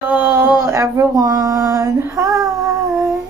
Hello everyone. Hi.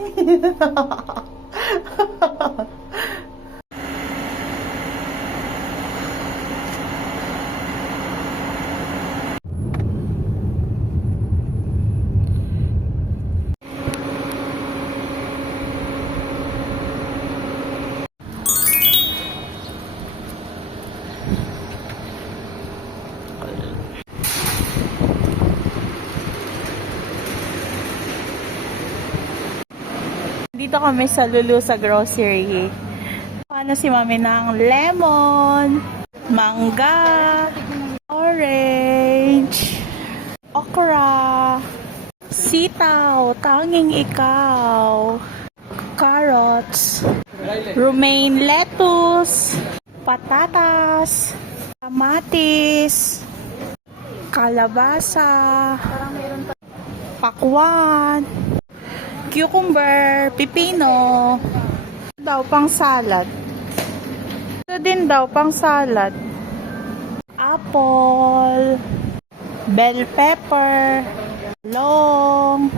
Dito kami sa Lulu sa grocery. Ano si mami ng lemon, mangga, orange, okra, sitaw, tanging ikaw, carrots, romaine lettuce, patatas, kamatis, kalabasa, pakwan, cucumber, pipino. Daw pang salad. Ito din daw pang salad. Apple, bell pepper, long,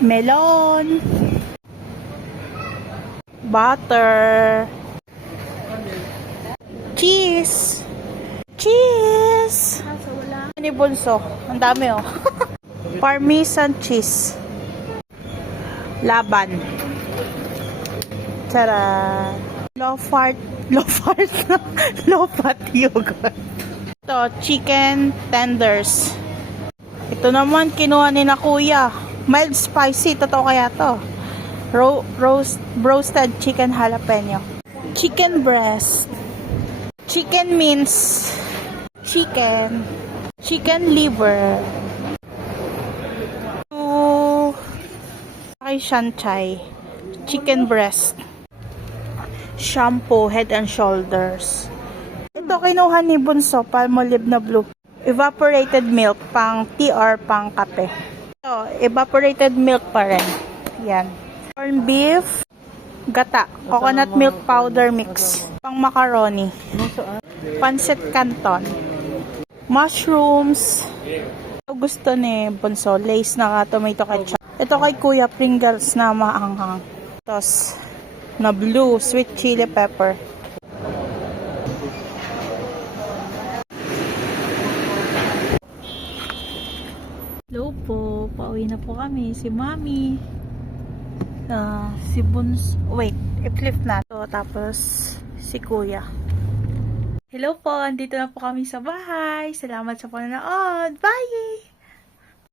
melon, butter, cheese. Cheese. Ini bunso. Ang dami oh. Parmesan cheese. Laban. Tara. Low fat yogurt. Ito, chicken tenders. Ito naman, kinuha ni na kuya. Mild spicy. Totoo kaya to. Roasted chicken jalapeno. Chicken breast. Chicken mince. Chicken. Chicken liver. Kay shanchay. Chicken breast. Shampoo, Head and Shoulders. Ito kinuha ni Bunso, Palmolive na blue. Evaporated milk, pang tea or pang kape. Ito, evaporated milk pa rin. Yan. Corn beef, gata, coconut milk powder mix, pang macaroni. Pancit canton. Mushrooms. Ito gusto ni Bunso, lace na tomato ketchup. Ito kay Kuya, Pringles na maanghang. Tapos, na blue, sweet chili pepper. Hello po, pauwi na po kami. Si Mami. Si Buns. Wait, i-flip na to. Tapos, si Kuya. Hello po, andito na po kami sa bahay. Salamat sa panonood. Bye!